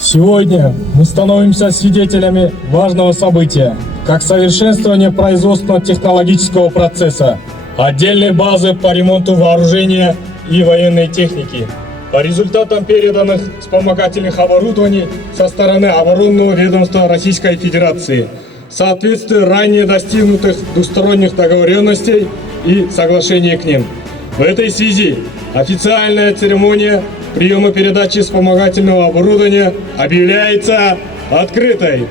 Сегодня мы становимся свидетелями важного события, как совершенствование производственно-технологического процесса, отдельной базы по ремонту вооружения и военной техники. По результатам переданных вспомогательных оборудований со стороны оборонного ведомства Российской Федерации, в соответствии ранее достигнутых двусторонних договоренностей и соглашений к ним. В этой связи официальная церемония приема передачи вспомогательного оборудования объявляется открытой.